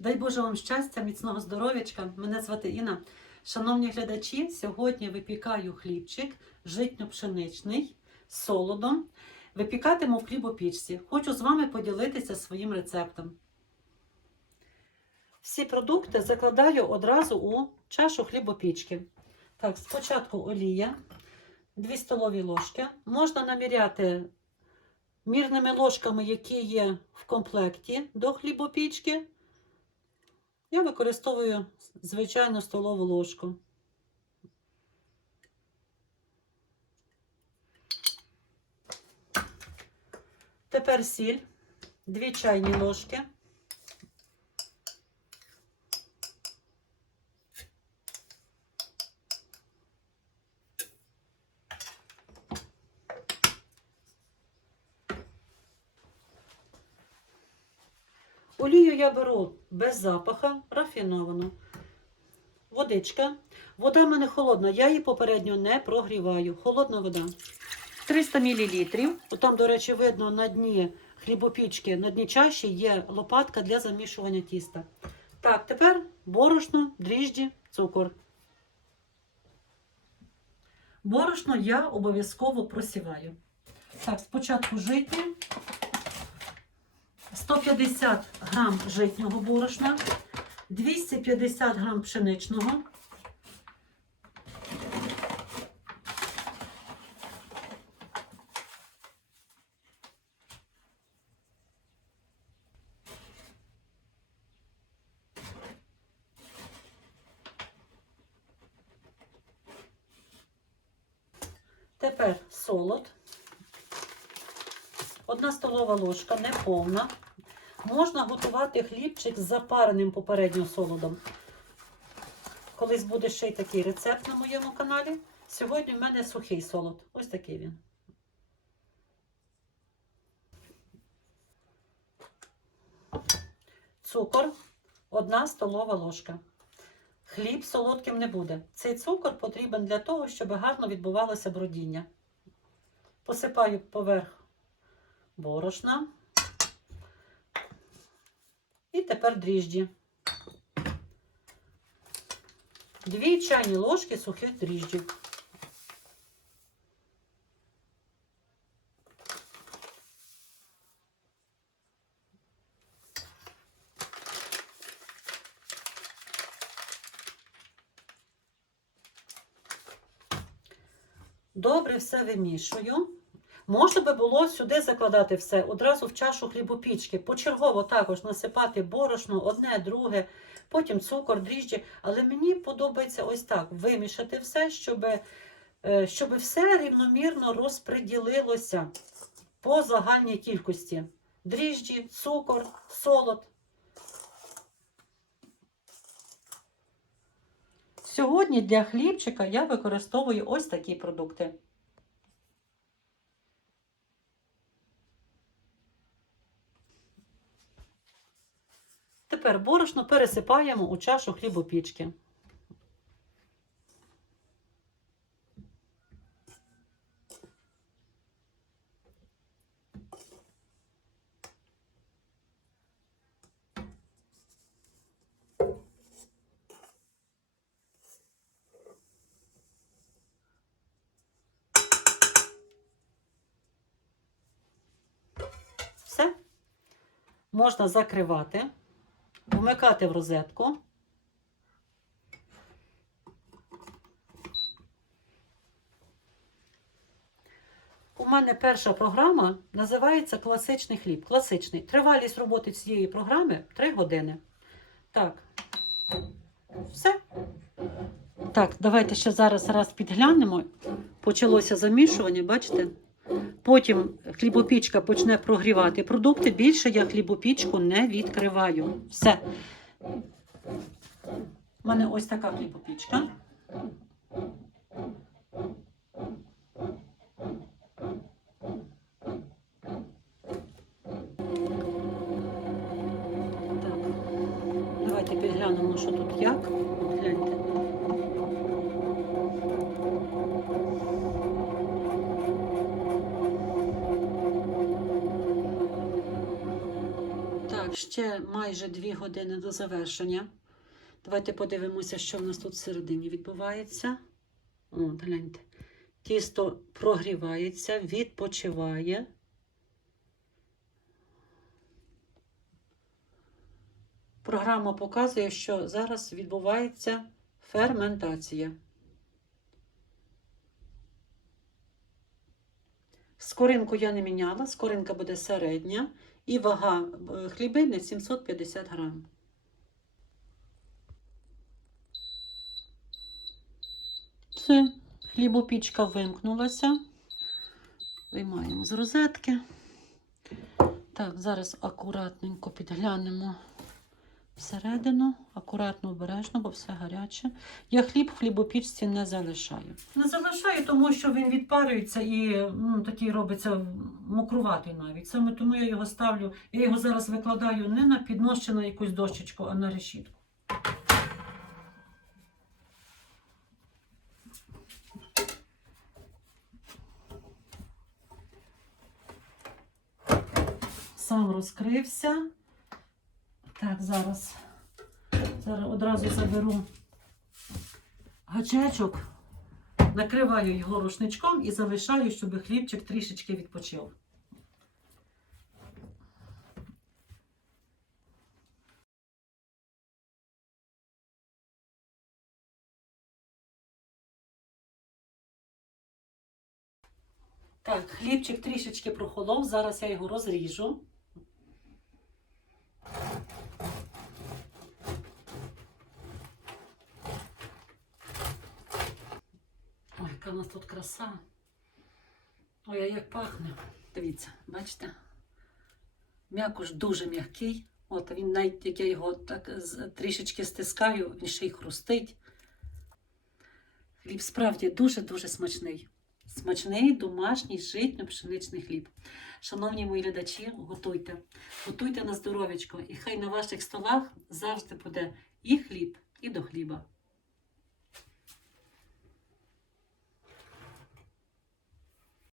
Дай Боже вам щастя, міцного здоров'ячка. Мене звати Інна. Шановні глядачі, сьогодні випікаю хлібчик житньо-пшеничний з солодом. Випікатиму в хлібопічці. Хочу з вами поділитися своїм рецептом. Всі продукти закладаю одразу у чашу хлібопічки. Так, спочатку олія, 2 столові ложки. Можна наміряти мірними ложками, які є в комплекті до хлібопічки. Я використовую звичайну столову ложку. Тепер сіль, 2 чайні ложки. Олію я беру без запаха, рафіновану. Водичка. Вода в мене холодна, я її попередньо не прогріваю. Холодна вода. 300 мл. Там, до речі, видно на дні хлібопічки, на дні чаші є лопатка для замішування тіста. Так, тепер борошно, дріжджі, цукор. Борошно я обов'язково просіваю. Так, спочатку житнє. 150 грам житнього борошна, 250 грам пшеничного, Тепер солод. Одна столова ложка, не повна. Можна готувати хлібчик з запареним попередньо солодом. Колись буде ще й такий рецепт на моєму каналі. Сьогодні в мене сухий солод. Ось такий він. Цукор одна столова ложка. Хліб солодким не буде. Цей цукор потрібен для того, щоб гарно відбувалося бродіння. Посипаю поверх борошна. І тепер дріжджі. Дві чайні ложки сухих дріжджів. Добре все вимішую. Можна би було сюди закладати все, одразу в чашу хлібопічки, почергово також насипати борошно, одне, друге, потім цукор, дріжджі. Але мені подобається ось так: вимішати все, щоб, е, щоб все рівномірно розподілилося по загальній кількості. Дріжджі, цукор, солод. Сьогодні для хлібчика я використовую ось такі продукти. Тепер борошно пересипаємо у чашу хлібопічки. Можна закривати вмикати в розетку. У мене перша програма називається Класичний хліб. Класичний. Тривалість роботи цієї програми 3 години. Так. Все. Так, давайте ще зараз раз підглянемо. Почалося замішування, бачите? Потім хлібопічка почне прогрівати продукти. Більше я хлібопічку не відкриваю. Все. У мене ось така хлібопічка. Так. Давайте підглянемо, що тут як. Гляньте. Ще майже 2 години до завершення. Давайте подивимося, що в нас тут всередині відбувається. О, гляньте. Тісто прогрівається, відпочиває. Програма показує, що зараз відбувається ферментація. Скоринку я не міняла, скоринка буде середня і вага е, хлібини 750 грам. Все, хлібопічка вимкнулася. Виймаємо з розетки. Так, зараз акуратненько підглянемо всередину, акуратно, обережно, бо все гаряче. Я хліб в хлібопічці не залишаю. Не залишаю, тому що він відпарюється і ну, такий робиться мокруватий навіть. Саме тому я його ставлю. Я його зараз викладаю не на піднос чи на якусь дощечку, а на решітку. Сам розкрився. Так, зараз, зараз одразу заберу гачечок, накриваю його рушничком і залишаю, щоб хлібчик трішечки відпочив. Так, хлібчик трішечки прохолов, зараз я його розріжу. Ой, яка в нас тут краса. Ой, а як пахне. Дивіться, бачите? М'якуш дуже м'який. От він навіть як я його так трішечки стискаю, він ще й хрустить. Хліб справді дуже-дуже смачний. Смачний домашній житньо-пшеничний хліб. Шановні мої глядачі, готуйте. Готуйте на здоров'ячко, і хай на ваших столах завжди буде і хліб,